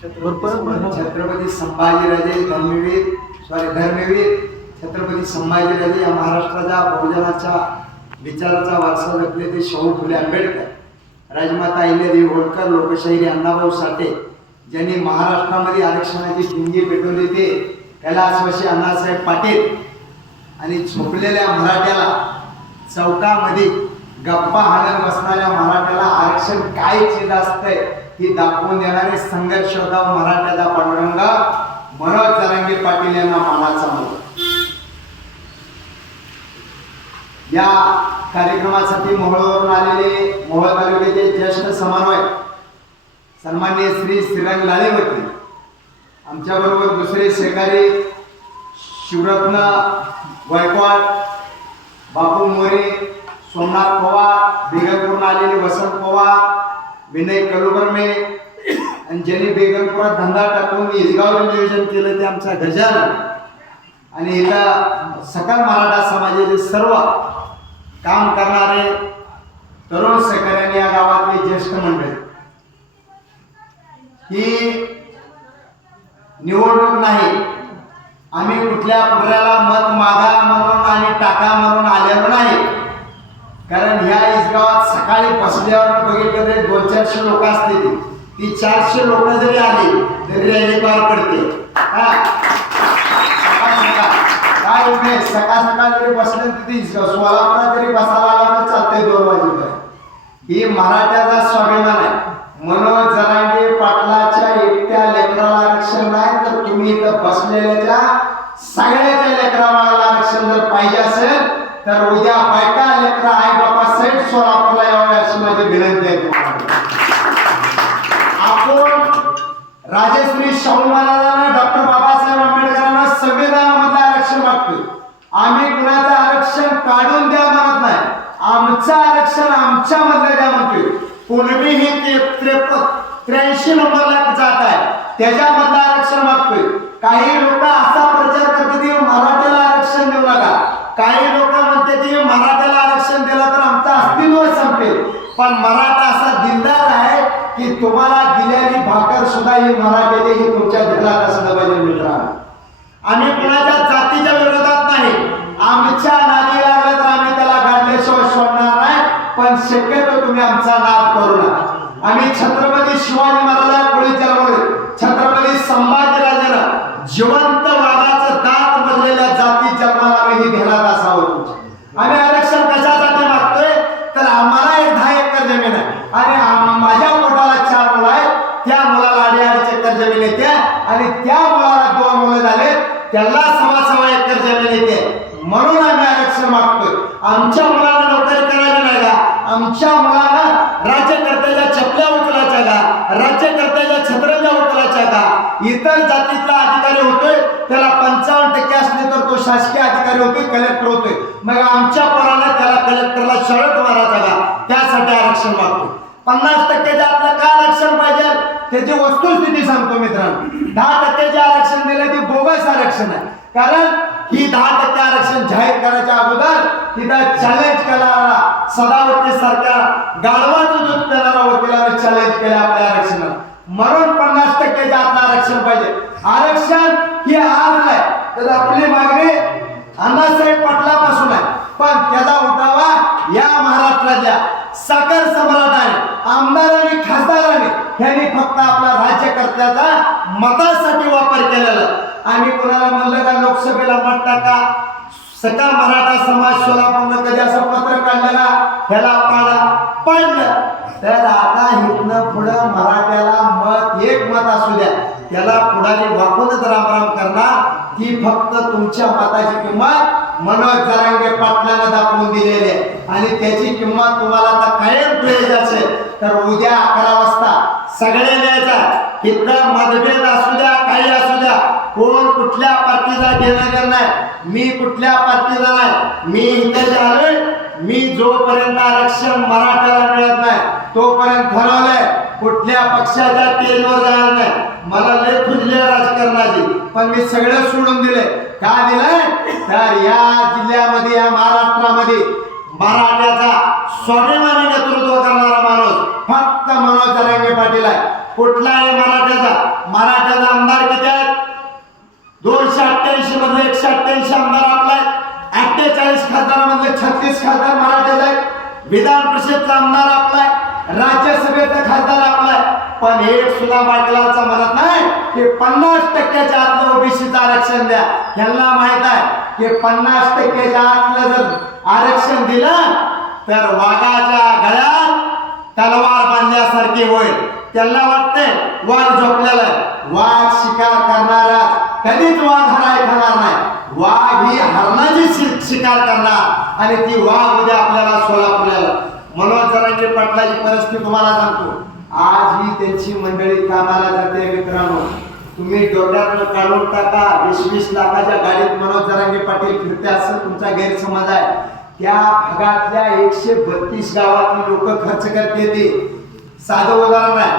छत्रपती संभाजीराजे धर्मवीर छत्रपती संभाजीराजे या महाराष्ट्राच्या बहुजनाच्या विचाराचा वारसा जपले ते शाहू फुले आंबेडकर, राजमाता अहिल्यादेवी होळकर, लोकशाहीर अण्णाभाऊ साठे ज्यांनी महाराष्ट्रामध्ये आरक्षणाची ठिणगी पेटवली ते कैलासवासी अण्णासाहेब पाटील आणि झोपलेल्या मराठ्याला चौकामध्ये गप्पा हाणत बसणाऱ्या मराठ्याला आरक्षण काय चीज असतंय ही दाखवून देणारे संघर्ष होता मराठ्याचा पांडुरंग मनोज जरांगे पाटील यांना मानाचा मुलगा. या कार्यक्रमासाठी मोहोळवरून आलेले मोहोळ तालुक्याचे ज्येष्ठ समन्वयक सन्माननीय श्री श्रीरंग लालेवती, आमच्या बरोबर दुसरे सहकारी शिवरत्न गायकवाड, बापू मोरे, सोमनाथ पवार, बेगमपूरून आलेले वसंत पवार, विनय कलुबर्मे आणि ज्यांनी बेगमपुरात धंदा टाकून इसगाव नियोजन केलं ते आमचा गजानन आणि इथं सकल मराठा समाजाचे सर्व काम करणारे तरुण सहकार्याने या गावातले ज्येष्ठ मंडळी. ही निवडणूक नाही, आम्ही कुठल्या पुढऱ्याला मत मागा म्हणून आणि टाका म्हणून आलेलो नाही. कारण ह्या इसगावात सकाळी बसल्यावर बघितलं तरी 200-400 लोक असते. ती 400 लोक जरी आली तरी रॅली पार पडते. काय होते सकाळ सकाळ जरी बसले तिथे सोलापुरात जरी बसायला आला तर चालतंय 2 वाजेपर्यंत. ही मराठ्याचा स्वाभिमान आहे. मनोज जरांगे पाटलाच्या एकट्या लेकराला आरक्षण नाही तर तुम्ही इथं बसलेल्याच्या सगळ्याच्या लेकराला आरक्षण जर पाहिजे असेल तर उद्या बायका लेकरा आई बाबा सहित सोलापूरला यावे अशी माझी विनंती आहे तुम्हाला. आपण राजश्री शाहू महाराजांना डॉक्टर बाबासाहेब आंबेडकरांना संविधानामधलं आरक्षण मागतोय. आम्ही कुणाचं आरक्षण काढून द्या म्हणत नाही, आमचं आरक्षण आमच्या मधलं द्या म्हणतोय. कुणबी ही 83 नंबरला जात आहे त्याच्यामधलं आरक्षण मागतोय. काही लोक असा प्रचार करतात की मराठ्याला आरक्षण देऊ नका, काही लोक म्हणतात की मराठ्याला आरक्षण दिलं तर आमचं अस्तित्व संपेल. पण मराठा असा दिलदार आहे की तुम्हाला दिलेली भाकर सुद्धा ही मराठ्याने ही तुमच्या दिलात असलं पाहिजे मित्रांनो. आम्ही कुणाच्या जातीच्या विरोधात नाही, आमच्या नादी लागलं तर आम्ही त्याला गाडल्याशिवाय सोडणार नाही. पण शक्यतो तुम्ही आमचा नाद करू नका. आम्ही छत्रपती शिवाजी महाराजांना पुढे जन्मले, छत्रपती संभाजीराजांना जिवंत वाघाचं दात बनलेल्या जाती जन्माला आम्ही घेणार असावं. आम्ही आरक्षण कशासाठी मागतोय तर आम्हाला 10 एकर जमीन आहे आणि माझ्या पोटाला 4 मुलं आहेत, त्या मुलाला 2.5 एकर जमीन येते आणि त्या मुलाला 2 मुलं झाले त्याला 6.25 एकर जमीन येते. म्हणून आम्ही आरक्षण मागतोय. आमच्या मुलाला नोकरी करायची नाही का, आमच्या मुलाला राज्यकर्त्याच्या चपल्या उचलायच्या का, राज्यकर्त्याच्या छत्रंजा उचलायच्या का. इतर जातीतला अधिकारी होतोय त्याला 55% असले तर तो शासकीय अधिकारी होतोय, कलेक्टर होतोय. मग आमच्या पोराला त्याला कलेक्टरला शरद मारायचा का, त्यासाठी आरक्षण मागतोय. 50% आपलं काय आरक्षण पाहिजे त्याची वस्तुस्थिती सांगतो मित्रांनो. 10% आरक्षण दिलं ते बोगस आरक्षण आहे. कारण ही 10% आरक्षण जाहीर करायच्या अगोदर तिथं चॅलेंज केला सदावर्ती सारख्या गाढवाचं दूध देणारा वकिलाने चॅलेंज केलं आपल्या आरक्षणाला. म्हणून 50% आतलं आरक्षण पाहिजे. आरक्षण ही आज नाही तर आपली मागणी अण्णासाहेब पाटलापासून आहे. पण त्याचा उठावा या महाराष्ट्रातल्या साखर सम्राटाने आमदारांनी खासदारांनी यांनी फक्त आपला राज्यकर्त्याचा मतासाठी वापर केलेला. आम्ही कोणाला म्हणलं का लोकसभेला मत टाका, सकल मराठा समाज सोलापूरनं कधी असं पत्र काढलं का ह्याला पाडलं तर आता इथनं पुढं मराठ्याला मत 1 मत असू द्या त्याला पुढारी वाकूनच रामराम करणार. ती फक्त तुमच्या मताची किंमत मनोज जरांगे पाटलांना दाखवून दिलेली आहे आणि त्याची किंमत तुम्हाला आता कायम द्यायची असेल तर उद्या 11 वाजता सगळे न्यायचा. इथं मतभेद असू द्या काही असू द्या, कोण कुठल्या पार्टीचा घेणं नाही, मी कुठल्या पार्टीचा नाही. मी इथे आलोय, मी जोपर्यंत आरक्षण मराठ्याला मिळत नाही तोपर्यंत ठरवलंय कुठल्या पक्षाच्या टेजवर जाणार नाही. मला लय खुजली राजकारणाची पण मी सगळं सोडून दिले. का दिलंय तर या जिल्ह्यामध्ये या महाराष्ट्रामध्ये मराठ्याचा स्वाभिमानी नेतृत्व करणारा माणूस फक्त मनोज जरांगे पाटील आहे. कुठला आहे मराठ्याचा आमदार किती आहेत? 288 मधले 188 आमदार आपला आहे. 48 खासदारांमधले 36 खासदार मराठ्याचे आहेत. विधान परिषदचा आमदार आपला आहे. राज्यसभेचा खासदार आपला आहे. पण एक सुद्धा पाटलाचा म्हणत नाही की 50% आतलं ओबीसीचं आरक्षण द्या. यांना माहित आहे की 50% आतलं जर आरक्षण दिलं तर वाघाच्या गळ्यात तलवार बांधल्यासारखी होईल. त्यांना वाटते वाघ झोपलेला आहे. वाघ शिकार करणारा कधीच वाघ हराय खाणार नाही. वाघ ही हरणाची शिकार करणार आणि ती वाघ उद्या आपल्याला सोलापूरला. मनोज जरांगे पाटलाची परिस्थिती तुम्हाला सांगतो. आज ही त्यांची मंडळी कामाला जाते. मित्रांनो, तुम्ही डोक्यातनं काढून टाका. 20-20 लाखाच्या गाडीत मनोज जरांगे पाटील फिरते असं तुमचा गैरसमज आहे. त्या भागातल्या 132 गावातली लोक खर्च करते. ते साधं उदाहरण आहे.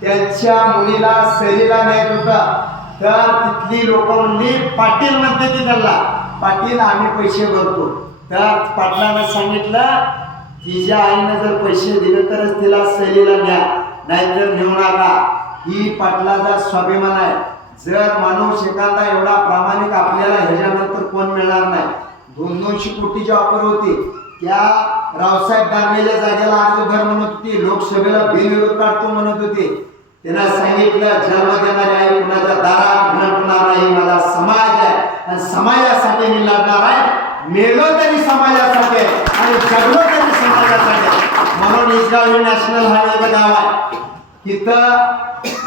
त्यांच्या मुलीला सहलीला न्यायचं होतं तर तिथली लोक म्हणली, पाटील म्हणते ती त्यांना, पाटील आम्ही पैसे भरतो. तर पाटलानं सांगितलं तिच्या आईनं जर पैसे दिले तरच तिला सहलीला न्या, नाहीतर नेऊ नका. ही पाटलाचा स्वाभिमान आहे. जर माणूस एखादा एवढा प्रामाणिक आपल्याला ह्याच्यानंतर कोण मिळणार नाही. 200 कोटीची ऑफर होती. त्या रावसाहेब दानवेच्या जागेला अर्ज भर म्हणत होती. लोकसभेला बिनविरोध काढतो म्हणत होते. त्यांना सांगितलं जन्म देणारी आई कुणाच्या दारात भटकणार नाही. माझा समाज आहे आणि समाजासाठी मी लढणार आहे. मेलो तरी समाजासाठी आणि जगलो तरी समाजासाठी. म्हणून इसगाव हे नॅशनल हायवेचं गाव आहे. तिथं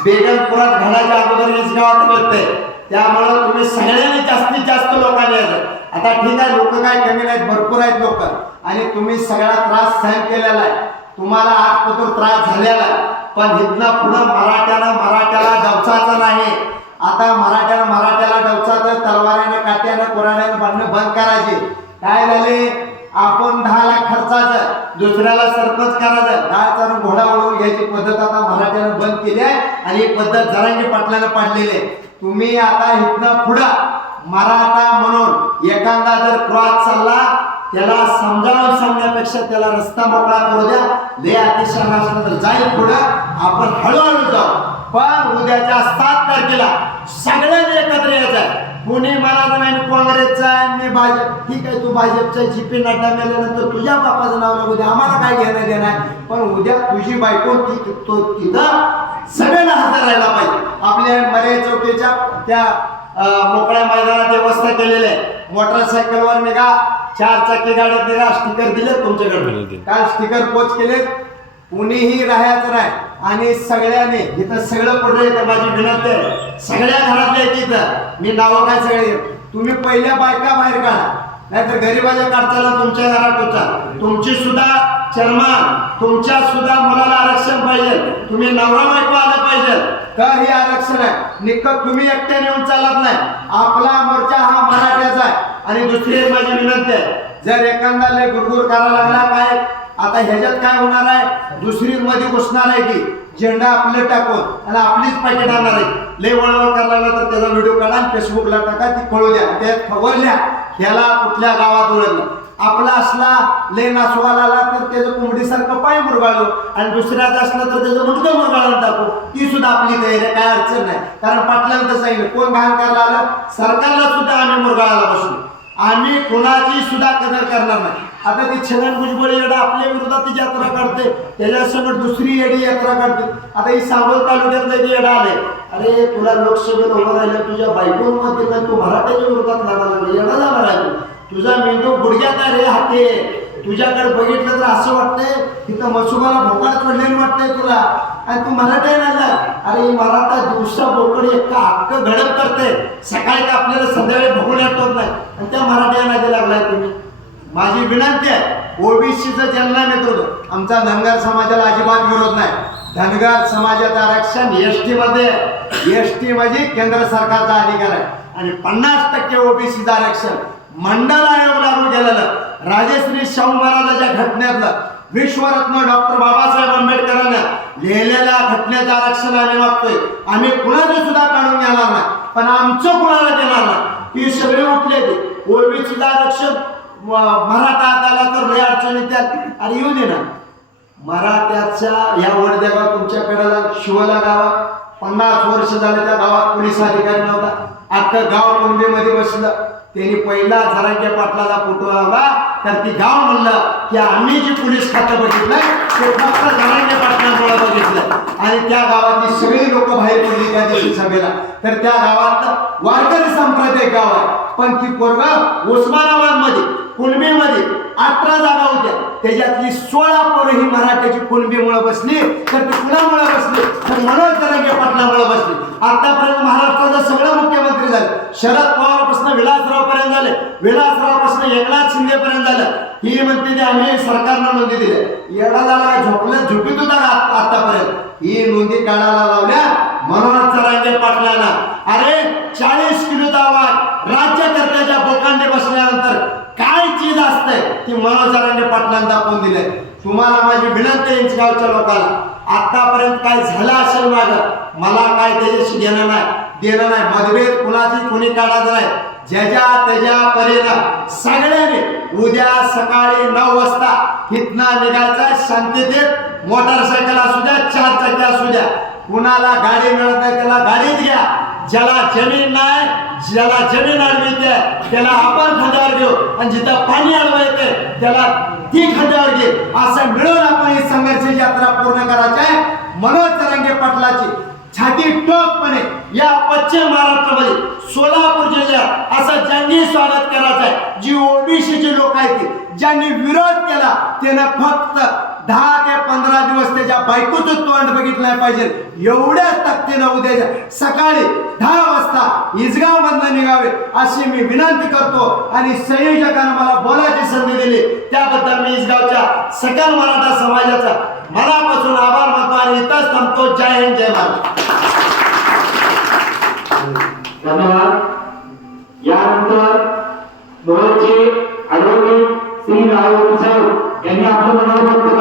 बेगमपुरात घडाच्या अगोदर इसगावात मिळते. त्यामुळं तुम्ही सगळ्यांनी जास्तीत जास्त लोकांनी यायचं. आता ठीक आहे, लोक काय कमी नाहीत, भरपूर आहेत लोक. आणि तुम्ही सगळा त्रास सहन केलेला आहे. तुम्हाला आजपासून त्रास झालेला आहे. पण इथनं पुढं मराठ्याला डवचायचं नाही. आता मराठ्याला डवचायचं, तलवारीनं काट्यानं कोराड्यानं बांधणं बंद करायचे. काय झाले, आपण 10 लाख खर्चाचं दुसऱ्याला सरपंच करायचं, डाळचा घोडा उडवून घ्यायची पद्धत आता मराठ्यानं बंद केली आहे. आणि ही पद्धत जरांगे पाटलानं पाडलेली आहे. तुम्ही आता इथनं पुढं मराठा म्हणून एखादा जर क्रॉस चालला त्याला समजावून सांगण्यापेक्षा त्याला रस्ता मोकळा करू द्या. लय अतिशय असला तर जाईल पुढं, आपण हळूहळू जाऊ. पण उद्याच्या 7 तारखेला सगळ्यांनी एकत्र यायचं. कुणी म्हणायचं नाही काँग्रेसचा आहे मी भाजप. ठीक आहे, तू भाजपचा जीपी नड्डा मेल्यानंतर तुझ्या बापाचं नाव नको दे, आम्हाला काय घेणं देणं आहे. पण उद्या तुझी बायको तिथं सगळ्यांना हजर राहायला पाहिजे. आपल्या मरे चौकीच्या त्या मोकळ्या मैदानात व्यवस्था केलेली आहे. मोटरसायकलवर निघा, 4 चाकी गाडीत निघा, स्टिकर दिले तुमच्याकडे. काल स्टिकर पोच केले. कुणीही राहायचं नाही. आणि सगळ्यांनी इथं सगळं पुढे येतं. माझी विनंती आहे सगळ्या घरातल्या तिथं मी नावं काय सगळे, तुम्ही पहिल्या बायका बाहेर काढा, नाहीतर गरीबाच्या काढताना तुमच्या घरात होता. तुमची सुद्धा चर्मान, तुमच्या सुद्धा मुलाला आरक्षण पाहिजे. तुम्ही नवरा बायको आलं पाहिजे. तर हे आरक्षण आहे. निकट तुम्ही एकट्याने येऊन चालत नाही. आपला मोर्चा हा मराठ्याचा आहे. आणि दुसरी एक माझी विनंती आहे, जर एखादा लय गुरगुर करायला लागला काय, आता ह्याच्यात काय होणार आहे, दुसरी मध्ये घुसणार आहे की झेंडा आपलं टाकून आणि आपलीच पाकिट आणणार आहे. लय वळवळ करायला तर त्याचा व्हिडिओ काढा आणि फेसबुकला टाका, ती कळू द्या. त्यात खबरल्या ह्याला कुठल्या गावात ओळखलं. आपला असला लय नाचवाला आला तर त्याचं कोंबडीसारखं पाय मुरगाळू आणि दुसऱ्याचं असलं तर त्याचं मुडकं मुरगाळून टाकू. ती सुद्धा आपली तयारी, काय अडचण नाही. कारण पाटलांना तर सांगितलं कोण घाण करायला आलं, सरकारला सुद्धा आम्ही मुरगाळायला बसलो. आम्ही कोणाची सुद्धा कदर करणार नाही. आता ती छगन भुजबळ येडा आपल्या विरोधात यात्रा काढते, त्याच्यासमोर दुसरी येडी यात्रा काढते. आता ही सांगोल तालुक्यातलं येडा आले, अरे तुला लोकसभेत उभं राहिलं, तुझ्या बायकोमध्ये नाही, तू मराठ्याच्या विरोधात लढा लागला, येडा झाला आहे. तुझा मेंदू गुडघ्यात आहे रे हाते. तुझ्याकडे बघितलं तर असं वाटतंय तिथं मसुबाला भोकाड पडलेलं वाटतंय तुला. आणि तू मराठा नाही. अरे मराठा दिवसा बोकड एका हक्क घडप करते, सकाळी का आपल्याला संध्याकाळी भोगून येत नाही. आणि त्या मराठ्या नादी लागलाय तुम्ही. माझी विनंती आहे, ओबीसीचं ज्यांना नेतृत्व, आमचा धनगर समाजाला अजिबात विरोध नाही. धनगर समाजाचं आरक्षण एसटी मध्ये, एसटी म्हणजे केंद्र सरकारचा अधिकार आहे. आणि 50% ओबीसीचं आरक्षण मंडल आयोग लागू केलेलं राजश्री शाहू महाराजांच्या घटनेतलं विश्वरत्न डॉक्टर बाबासाहेब आंबेडकरांना लिहिलेल्या घटनेचं आरक्षण आम्ही मागतोय. आम्ही कुणाचं सुद्धा काढून घेणार नाही, पण आमचं कुणाला देणार नाही. ती सगळी उठले ते ओबीसीचं आरक्षण मराठा आला तर लय अडचणी त्यात. अरे येऊ दे ना, मराठ्याच्या या वडदेगाव तुमच्या कडेला शिवला गावात 50 वर्ष झाले त्या गावात पोलीस अधिकारी नव्हता. अख्खं गाव कुंभीमध्ये बसलं. त्यांनी पहिला झरांगे पाटलाला फोटो लावला तर ती गाव म्हणलं की आम्ही जे पोलीस खातं बघितलंय ते फक्त झरांगे पाटलांमुळे बघितलं. आणि त्या गावातली सगळी लोक बाहेर पडली त्या दिवशी सभेला. तर त्या गावात वारकरी संप्रदाय गाव आहे, पण ती पोरग उस्मानाबाद मध्ये कुणबीमध्ये 18 जागा होत्या, त्याच्यातली 16 पोरं ही मराठ्याची कुणबीमुळे बसली. तर ती कुणामुळे बसली तर मनोज जरांगे पाटलामुळे बसली. आतापर्यंत महाराष्ट्राचं सगळं मुख्यमंत्री झालं. शरद पवारपासून विलासराव पर्यंत झाले, विलासरावपासून एकनाथ शिंदे पर्यंत झालं. ही म्हणते ते आम्ही सरकारनं नोंदी दिल्या. येडा झाला झोपीत होता आतापर्यंत. ही नोंदी काढायला लावल्या मनोज जरांगे पाटलांना. अरे 40 किलोचा आवाज राज्यकर्त्याच्या बोकांडे बसल्यानंतर काय चीज असतंय ती मनोज जरांगे पाटलांना दाखवून दिलंय. तुम्हाला माझी विनंती आहे गावच्या लोकांना, आतापर्यंत काय झालं असेल मागं मला काय त्याच्याशी देणं नाही. मतभेद कुणाची कोणी काढायचं नाही. ज्याच्या त्याच्या परीनं सगळ्यांनी उद्या सकाळी 9 वाजता इथनं निघायचं शांततेत. मोटरसायकल असू द्या, 4 चाकी असू द्या, कुणाला गाडी मिळत नाही त्याला गाडीत घ्या. ज्याला जमीन नाही, ज्याला जमीन अडविते त्याला आपण खांद्यावर घेऊ, आणि जिथं पाणी अडवा येते त्याला ती खांद्यावर घे. असं मिळून आपण ही संघर्ष यात्रा पूर्ण करायची आहे. मनोज जरांगे पाटलाची छाती टोकपणे या पश्चिम महाराष्ट्रामध्ये सोलापूर जिल्ह्यात असं जंगी स्वागत करायचं आहे. जी ओबीसीची लोक आहेत ज्यांनी विरोध केला त्यानं फक्त 10 ते 15 दिवस त्याच्या बायकोचं तोंड बघितलं नाही पाहिजे. एवढ्याच ताकदीनं उद्या सकाळी 10 वाजता इसगाव मधनं निघावे अशी मी विनंती करतो. आणि संयोजकांना मला बोलायची संधी दिली त्याबद्दल मी इसगावच्या सकल मराठा समाजाचा मनापासून आभार मानतो आणि इथंच थांबतो. जय हिंद, जय महाराष्ट्र. धन्यवाद. यानंतर मोहनचे ॲडव्होकेट श्री राहुल साहेब यांनी आपलं मनोगत